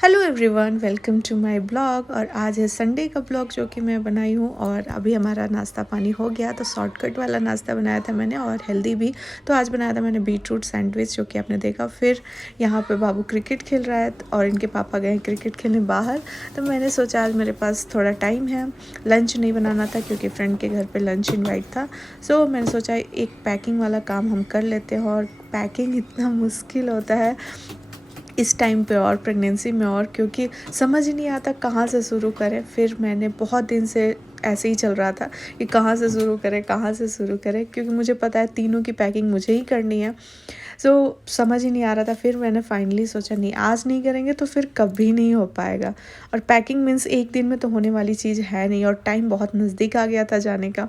Hello everyone, welcome to my blog. और आज है संडे का ब्लॉग जो कि मैं बनाई हूँ। और अभी हमारा नाश्ता पानी हो गया, तो शॉर्टकट वाला नाश्ता बनाया था मैंने और हेल्दी भी। तो आज बनाया था मैंने बीटरूट सैंडविच, जो कि आपने देखा। फिर यहाँ पे बाबू क्रिकेट खेल रहा है और इनके पापा गए क्रिकेट खेलने बाहर। तो मैंने सोचा आज मेरे पास थोड़ा टाइम है, लंच नहीं बनाना था क्योंकि फ्रेंड के घर पर लंच इन्वाइट था। सो मैंने सोचा एक पैकिंग वाला काम हम कर लेते हैं। और पैकिंग इतना मुश्किल होता है इस टाइम पे और प्रेगनेंसी में, और क्योंकि समझ ही नहीं आता कहाँ से शुरू करें। फिर मैंने बहुत दिन से ऐसे ही चल रहा था कि कहाँ से शुरू करें, कहाँ से शुरू करें, क्योंकि मुझे पता है तीनों की पैकिंग मुझे ही करनी है। सो समझ ही नहीं आ रहा था। फिर मैंने फाइनली सोचा नहीं, आज नहीं करेंगे तो फिर कभी नहीं हो पाएगा। और पैकिंग मीन्स एक दिन में तो होने वाली चीज़ है नहीं, और टाइम बहुत नज़दीक आ गया था जाने का।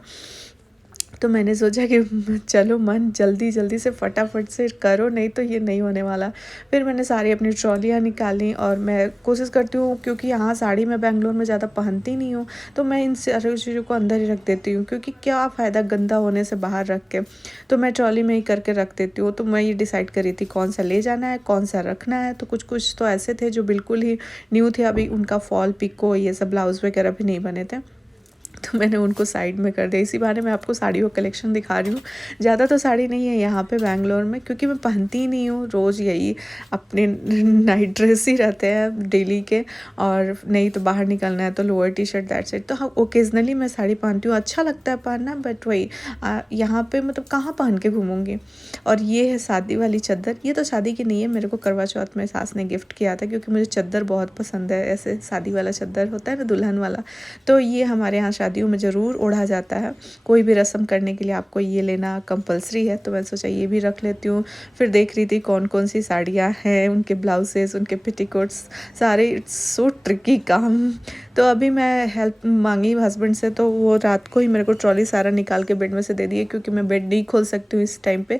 तो मैंने सोचा कि चलो मन जल्दी जल्दी से फटाफट से करो, नहीं तो ये नहीं होने वाला। फिर मैंने सारी अपनी ट्रॉलियाँ निकाली और मैं कोशिश करती हूँ, क्योंकि यहाँ साड़ी मैं बेंगलोर में ज़्यादा पहनती नहीं हूँ, तो मैं इन सारी चीज़ों को अंदर ही रख देती हूँ, क्योंकि क्या फ़ायदा गंदा होने से बाहर रख के। तो मैं ट्रॉली में ही करके रख देती हूँ। तो मैं ये डिसाइड करी थी कौन सा ले जाना है, कौन सा रखना है। तो कुछ कुछ तो ऐसे थे जो बिल्कुल ही न्यू थे, अभी उनका फॉल पिको ये सब ब्लाउज़ वगैरह भी नहीं बने थे, तो मैंने उनको साइड में कर दिया। इसी बहाने मैं आपको साड़ियों कलेक्शन दिखा रही हूँ। ज़्यादा तो साड़ी नहीं है यहाँ पे बेंगलोर में, क्योंकि मैं पहनती ही नहीं हूँ। रोज़ यही अपने नाइट ड्रेस ही रहते हैं डेली के, और नहीं तो बाहर निकलना है तो lower T shirt that's it. तो हाँ, ओकेजनली मैं साड़ी पहनती हूँ, अच्छा लगता है पहनना, बट वही यहाँ पे मतलब कहाँ पहन के घूमूंगी। और ये है शादी वाली चादर। ये तो शादी की नहीं है, मेरे को करवा चौथ में सास ने गिफ्ट किया था, क्योंकि मुझे चादर बहुत पसंद है। ऐसे शादी वाला चादर होता है ना, दुल्हन वाला। तो ये हमारे यहाँ शादियों में ज़रूर ओढ़ा जाता है। कोई भी रस्म करने के लिए आपको ये लेना कंपलसरी है। तो मैं सोचा ये भी रख लेती हूँ। फिर देख रही थी कौन कौन सी साड़ियाँ हैं, उनके ब्लाउजेस, उनके पेटीकोट्स सारे। इट्स सो ट्रिकी काम। तो अभी मैं हेल्प मांगी हस्बैंड से, तो वो रात को ही मेरे को ट्रॉली सारा निकाल के बेड में से दे दिए, क्योंकि मैं बेड नहीं खोल सकती हूँ इस टाइम पे।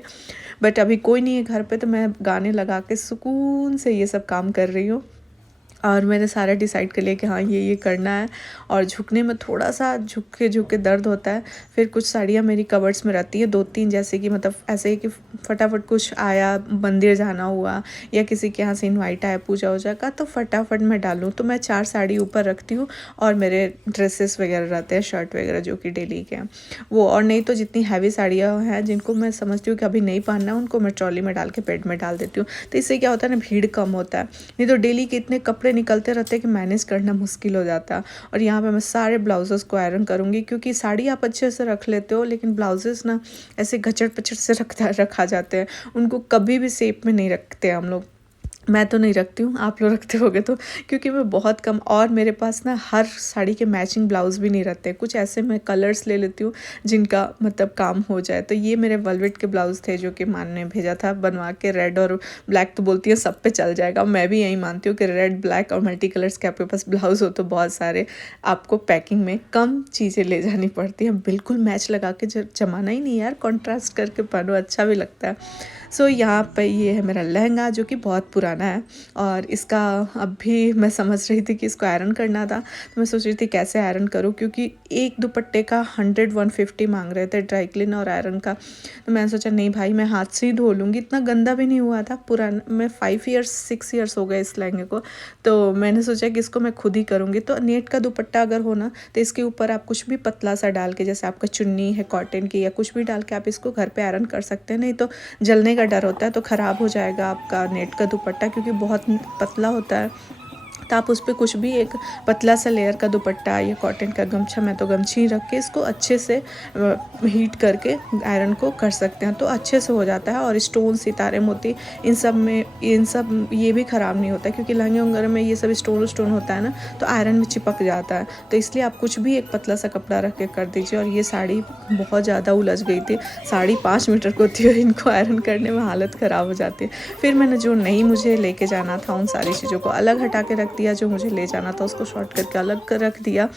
बट अभी कोई नहीं है घर पे, तो मैं गाने लगा के सुकून से ये सब काम कर रही हूँ। और मैंने सारा डिसाइड कर लिया कि हाँ ये करना है। और झुकने में थोड़ा सा झुक के दर्द होता है। फिर कुछ साड़ियाँ मेरी कवर्ड्स में रहती है 2-3, जैसे कि मतलब ऐसे ही कि फटाफट कुछ आया, मंदिर जाना हुआ या किसी के यहाँ से इनवाइट आया पूजा वूजा का, तो फटाफट मैं डालूँ। तो मैं 4 साड़ी ऊपर रखती हूँ, और मेरे ड्रेसेस वगैरह रहते हैं, शर्ट वगैरह जो कि डेली के हैं वो। और नहीं तो जितनी हैवी साड़ियाँ हैं जिनको मैं समझती हूँ कि अभी नहीं पहनना, उनको मैं ट्रॉली में डाल के बेड में डाल देती हूँ। तो इससे क्या होता है ना, भीड़ कम होता है। नहीं तो डेली के इतने कपड़े निकलते रहते हैं कि मैनेज करना मुश्किल हो जाता है। और यहाँ पे मैं सारे ब्लाउजेस को आयरन करूँगी, क्योंकि साड़ी आप अच्छे से रख लेते हो, लेकिन ब्लाउजेस ना ऐसे घचड़ पचड़ से रखा जाते हैं। उनको कभी भी शेप में नहीं रखते हम लोग। मैं तो नहीं रखती हूँ, आप लोग रखते होगे तो, क्योंकि मैं बहुत कम। और मेरे पास ना हर साड़ी के मैचिंग ब्लाउज़ भी नहीं रहते। कुछ ऐसे मैं कलर्स ले लेती हूँ जिनका मतलब काम हो जाए। तो ये मेरे वेलवेट के ब्लाउज़ थे जो कि मान ने भेजा था बनवा के। रेड और ब्लैक तो बोलती है सब पे चल जाएगा, मैं भी यही मानती हूँ कि रेड ब्लैक और मल्टी कलर्स के आपके पास ब्लाउज़ हो तो बहुत सारे आपको पैकिंग में कम चीज़ें ले जानी पड़ती हैं। बिल्कुल मैच लगा के जमाना ही नहीं यार, कॉन्ट्रास्ट करके पहनो, अच्छा भी लगता है। सो यहाँ पे ये है मेरा लहंगा जो कि बहुत पुराना है, और इसका अब भी मैं समझ रही थी कि इसको आयरन करना था, तो मैं सोच रही थी कैसे आयरन करूँ, क्योंकि एक दुपट्टे का 100-150 मांग रहे थे ड्राई क्लीन और आयरन का। तो मैंने सोचा नहीं भाई, मैं हाथ से ही धो लूँगी, इतना गंदा भी नहीं हुआ था पुराना। मैं 6 ईयर्स हो गए इस लहंगे को, तो मैंने सोचा कि इसको मैं खुद ही करूँगी। तो नेट का दुपट्टा अगर हो ना, तो इसके ऊपर आप कुछ भी पतला सा डाल के, जैसे आपका चुन्नी है कॉटन की या कुछ भी डाल के आप इसको घर पे आयरन कर सकते हैं। नहीं तो जलने का डर होता है, तो ख़राब हो जाएगा आपका नेट का दुपट्टा, क्योंकि बहुत पतला होता है। तो आप उस पर कुछ भी एक पतला सा लेयर का दुपट्टा या कॉटन का गमछा, मैं तो गमछी रख के इसको अच्छे से हीट करके आयरन को कर सकते हैं, तो अच्छे से हो जाता है। और स्टोन, सितारे, मोती, इन सब ये भी ख़राब नहीं होता, क्योंकि लहंगे वगैरह में ये सब स्टोन होता है ना, तो आयरन में चिपक जाता है। तो इसलिए आप कुछ भी एक पतला सा कपड़ा रख के कर दीजिए। और ये साड़ी बहुत ज़्यादा उलझ गई थी, साड़ी 5 मीटर को थी और इनको आयरन करने में हालत ख़राब हो जाती है। फिर मैंने जो नहीं मुझे लेके जाना था उन सारी चीज़ों को अलग हटा के रख दिया, जो मुझे ले जाना था उसको शॉर्ट करके अलग कर रख दिया।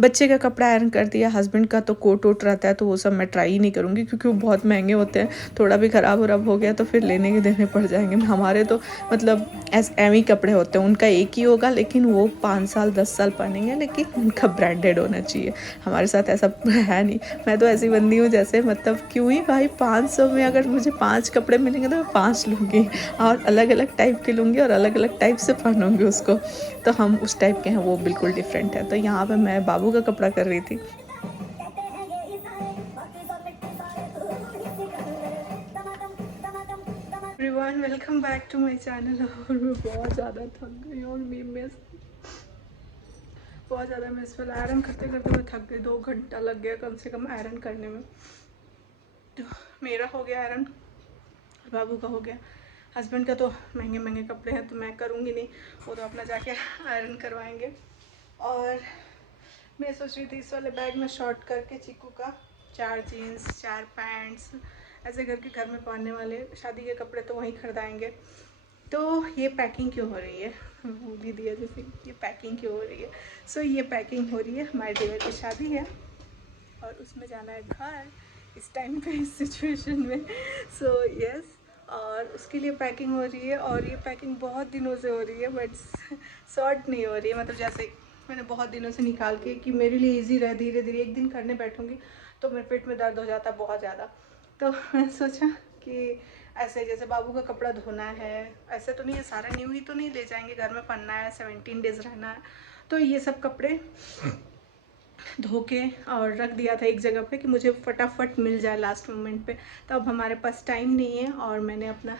बच्चे का कपड़ा आयरन कर दिया, हस्बैंड का तो कोट वोट रहता है, तो वो सब मैं ट्राई ही नहीं करूँगी, क्योंकि वो बहुत महंगे होते हैं। थोड़ा भी ख़राब वराब हो गया तो फिर लेने के देने पड़ जाएंगे। हमारे तो मतलब एम ही कपड़े होते हैं, उनका एक ही होगा, लेकिन वो 5 साल 10 साल पहनेंगे, लेकिन उनका ब्रांडेड होना चाहिए। हमारे साथ ऐसा है नहीं। मैं तो ऐसी बंदी हूँ जैसे, मतलब क्यों ही भाई, 500 में अगर मुझे 5 कपड़े मिलेंगे तो मैं 5 लूँगी, और अलग अलग टाइप के लूँगी और अलग अलग टाइप से पहनूँगी उसको। तो हम उस टाइप के हैं, वो बिल्कुल डिफरेंट है। तो यहाँ पे मैं बाबू का कपड़ा कर रही थी। Everyone, welcome back to my channel. और मैं बहुत ज़्यादा थक गई और बहुत ज़्यादा मैं इस पर आयरन करते करते मैं थक गई। 2 घंटा लग गया कम से कम आयरन करने में। तो मेरा हो गया आयरन, बाबू का हो गया। हस्बैंड का तो महंगे महंगे कपड़े हैं, तो मैं करूँगी नहीं, वो तो अपना जाके आयरन करवाएंगे। और मैं सोच रही थी इस वाले बैग में शॉर्ट करके चीकू का 4 जीन्स 4 पैंट्स ऐसे करके घर में पहनने वाले शादी के कपड़े तो वहीं खरीदाएंगे। तो ये पैकिंग क्यों हो रही है, भूल ही दिया जैसे, ये पैकिंग क्यों हो रही है। सो ये पैकिंग हो रही है, हमारे देवर की शादी है और उसमें जाना है घर इस टाइम पे, इस सिचुएशन में। सो यस, और उसके लिए पैकिंग हो रही है। और ये पैकिंग बहुत दिनों से हो रही है, बट शॉर्ट नहीं हो रही है। मतलब जैसे मैंने बहुत दिनों से निकाल के कि मेरे लिए इजी रहे, धीरे धीरे एक दिन करने बैठूंगी तो मेरे पेट में दर्द हो जाता है बहुत ज़्यादा। तो मैंने सोचा कि ऐसे जैसे बाबू का कपड़ा धोना है, ऐसे तो नहीं है, सारा न्यू ही तो नहीं ले जाएंगे, घर में पहनना है, 17 डेज़ रहना है, तो ये सब कपड़े धो के और रख दिया था एक जगह पे कि मुझे फटाफट मिल जाए लास्ट मोमेंट पे। तो अब हमारे पास टाइम नहीं है, और मैंने अपना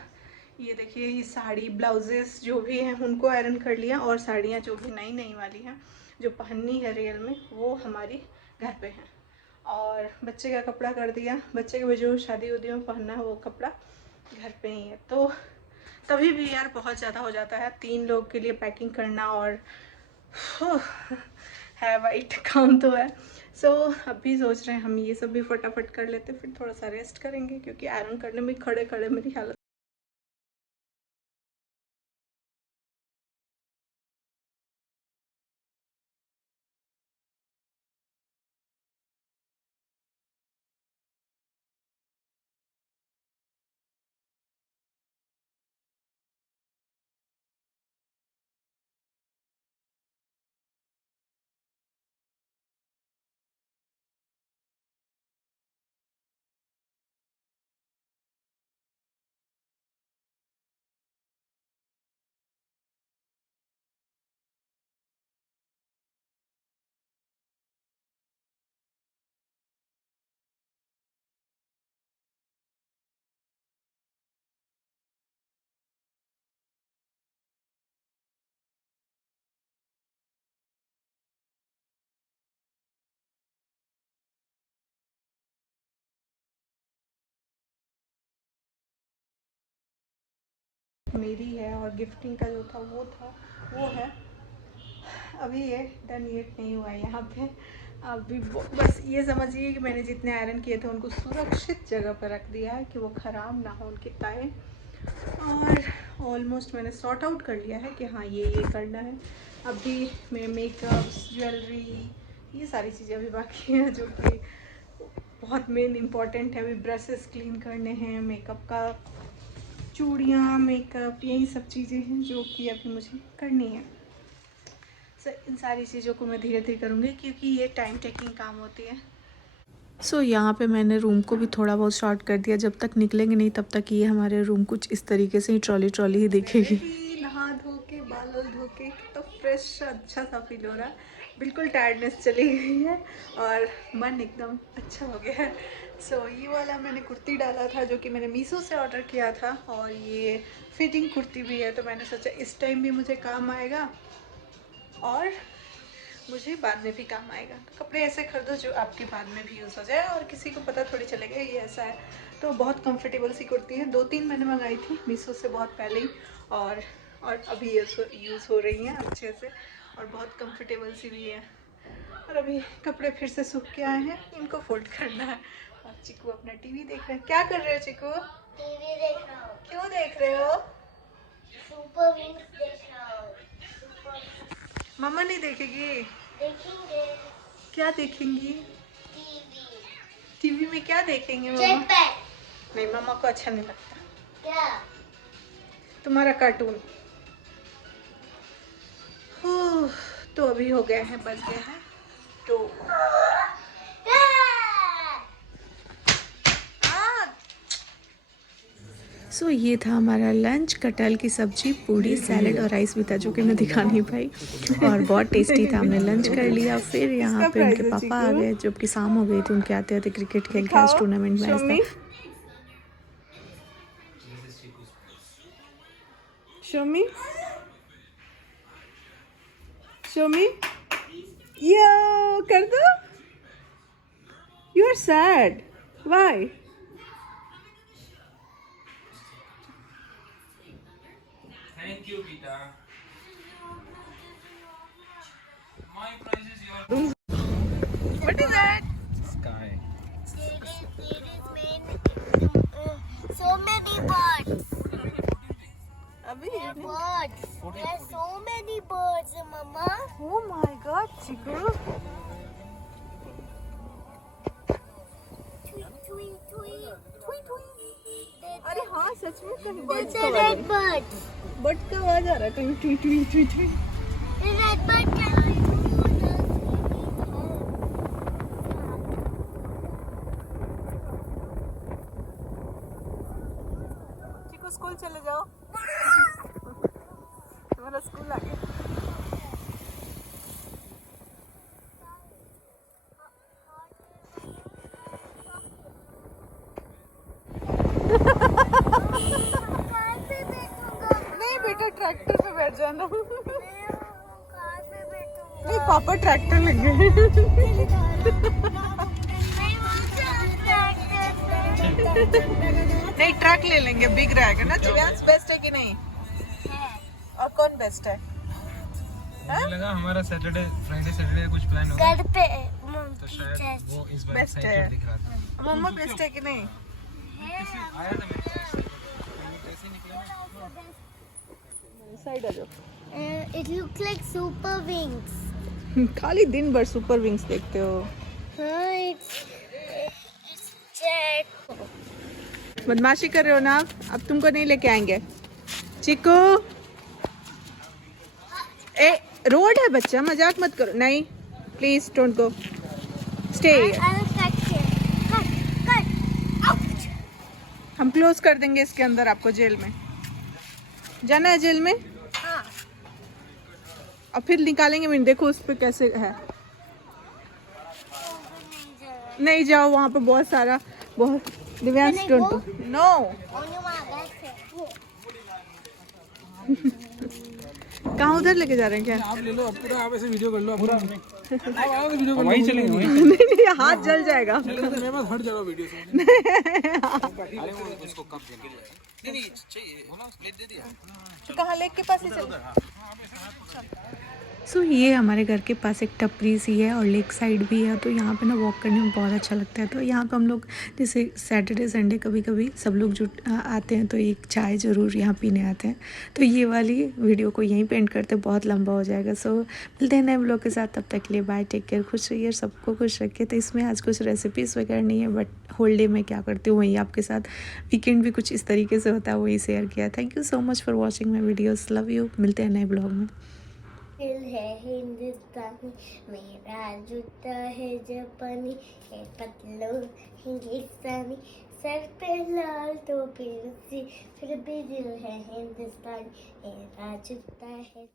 ये देखिए, ये साड़ी ब्लाउजेस जो भी हैं उनको आयरन कर लिया, और साड़ियाँ जो भी नई नई वाली हैं जो पहननी है रियल में, वो हमारी घर पे हैं। और बच्चे का कपड़ा कर दिया, बच्चे के जो शादी उदी में पहनना है वो कपड़ा घर पे ही है। तो तभी भी यार बहुत ज़्यादा हो जाता है 3 लोग के लिए पैकिंग करना, और है वाइट काम तो है। सो अभी सोच रहे हैं हम ये सब भी फटाफट कर लेते, फिर थोड़ा सा रेस्ट करेंगे, क्योंकि आयरन करने में खड़े खड़े मेरी हालत। मेरी है, और गिफ्टिंग का जो था वो है। अभी ये डन येट नहीं हुआ है यहाँ पे। अभी बस ये समझिए कि मैंने जितने आयरन किए थे उनको सुरक्षित जगह पर रख दिया है कि वो ख़राब ना हो उनके ताए। और ऑलमोस्ट मैंने सॉर्ट आउट कर लिया है कि हाँ ये करना है। अभी मेरे मेकअप, ज्वेलरी, ये सारी चीज़ें अभी बाकी हैं, जो कि बहुत मेन इम्पॉर्टेंट है। अभी ब्रशेस क्लीन करने हैं, मेकअप का चूड़ियाँ, मेकअप, यही सब चीज़ें हैं जो कि अभी मुझे करनी है। इन सारी चीज़ों को मैं धीरे धीरे करूँगी क्योंकि ये टाइम टेकिंग काम होती है। यहाँ पे मैंने रूम को भी थोड़ा बहुत शॉर्ट कर दिया। जब तक निकलेंगे नहीं तब तक ये हमारे रूम कुछ इस तरीके से ही ट्रॉली ही दिखेगी। नहा धो के बाल धो के तो फ्रेश अच्छा सा फील हो रहा है। बिल्कुल टायर्डनेस चली गई है और मन एकदम अच्छा हो गया है। ये वाला मैंने कुर्ती डाला था जो कि मैंने मीशो से ऑर्डर किया था और ये फिटिंग कुर्ती भी है, तो मैंने सोचा इस टाइम भी मुझे काम आएगा और मुझे बाद में भी काम आएगा। तो कपड़े ऐसे खरीदो जो आपके बाद में भी यूज़ हो जाए और किसी को पता थोड़ी चलेगा ये ऐसा है। तो बहुत कंफर्टेबल सी कुर्ती है। 2-3 मैंने मंगाई थी मीशो से बहुत पहले ही और अभी ये यूज़ हो रही हैं अच्छे से और बहुत कंफर्टेबल सी भी है। और अभी कपड़े फिर से सूख के आए हैं, इनको फोल्ड करना है। और चिकू अपना टीवी देख रहे हैं। क्या कर रहे हो चिकू? टीवी देख रहा हूँ। क्यों देख रहे हो? सुपर विंग्स देख रहा हूँ। मम्मा नहीं देखेगी? देखेंगे। क्या देखेंगी? टीवी में क्या देखेंगे मम्मा? जेटपैक। नहीं, मम्मा को अच्छा नहीं लगता। क्या? तुम्हारा कार्टून। तो अभी हो गए हैं, बज गए हैं तो ये था हमारा लंच। कटहल की सब्जी, पूड़ी, सैलेड और राइस भी था जो कि मैं दिखा नहीं पाई और बहुत टेस्टी था। हमने लंच कर लिया। फिर यहाँ पे उनके पापा आ गए जबकि शाम हो गई थी। उनके आते आते क्रिकेट खेल के आज टूर्नामेंट मैच था। शोमी यो कर दो। You are sad, why? Thank you, Peter. My prize is yours. What is that? Sky. So many birds. अभी Birds. There are so many birds, Mama. Oh my God, Chiku. Tweet, tweet, tweet, tweet. अरे हाँ, सच में कहीं birds The red birds. Birds का आवाज आ रहा है कहीं। Tweet tweet tweet tweet. The red bird can Chiku school चले जाओ। तुम्हारा स्कूल आ गया। नहीं बेटा, ट्रैक्टर पे बैठ जाना। नहीं, पापा ट्रैक्टर लेंगे। नहीं, ट्रक ले लेंगे, बिग रहेगा ना। चिव्यांश बेस्ट है कि नहीं? और कौन बेस्ट है? मुझे लगा हमारा फ्राइडे सैटरडे कुछ प्लान होगा घर पे तो शायद वो इस बार बेस्ट है। एक्साइटेड दिख रहा था। मम्मा बेस्ट है कि नहीं? आया था मेरे पास, कैसे निकला ना। साइड आ जाओ। It looks like super wings. खाली दिन भर सुपर विंग्स देखते हो। हाँ, it's jet. बदमाशी कर रहे हो ना? अब तुमको नहीं लेके आएंगे। चिकू, ए रोड है बच्चा, मजाक मत करो। नहीं, please don't go, stay. I'll cut it. Cut. Ouch. हम क्लोज कर देंगे इसके अंदर आपको। जेल में जाना है, जेल में। हाँ. और फिर निकालेंगे। मैंने देखो उस पे कैसे है। नहीं जाओ, वहाँ पे बहुत सारा बहुत। Divyansh Can I don't go? No. Only my best friend. कहाँ उधर लेके जा रहे हैं क्या? आप ले लो, अब पूरा आप ऐसे वीडियो कर लो पूरा। अब आओ वीडियो कर लो। वहीं चलेंगे, वहीं नहीं नहीं, हाथ जल जाएगा। मेरे पास हट जाओ वीडियो से। अरे वो उसको कब देंगे? नहीं चाहिए, बोला प्लेट दे दिया। कहाँ लेक के पास ही चल। सो ये हमारे घर के पास एक टपरी सी है और लेक साइड भी है, तो यहाँ पे ना वॉक करने में बहुत अच्छा लगता है। तो यहाँ पे हम लोग जैसे सैटरडे संडे कभी कभी सब लोग आते हैं तो एक चाय ज़रूर यहाँ पीने आते हैं। तो ये वाली वीडियो को यहीं पे एंड करते हैं, बहुत लंबा हो जाएगा। सो मिलते हैं नए ब्लॉग के साथ, तब तक के लिए बाय, टेक केयर, खुश रहिए, सबको खुश रखिए। तो इसमें आज कुछ रेसिपीज़ वगैरह नहीं है, बट होल डे में क्या करती हूँ वही आपके साथ, वीकेंड भी कुछ इस तरीके से होता है वही शेयर किया। Thank you so much for watching my videos, love you, मिलते हैं नए ब्लॉग में। दिल है हिंदुस्तानी, मेरा जूता है जापानी, है पतलू हिंदुस्तानी, सर पे लाल टोपी रूसी, फिर भी दिल है हिंदुस्तानी, मेरा जूता है।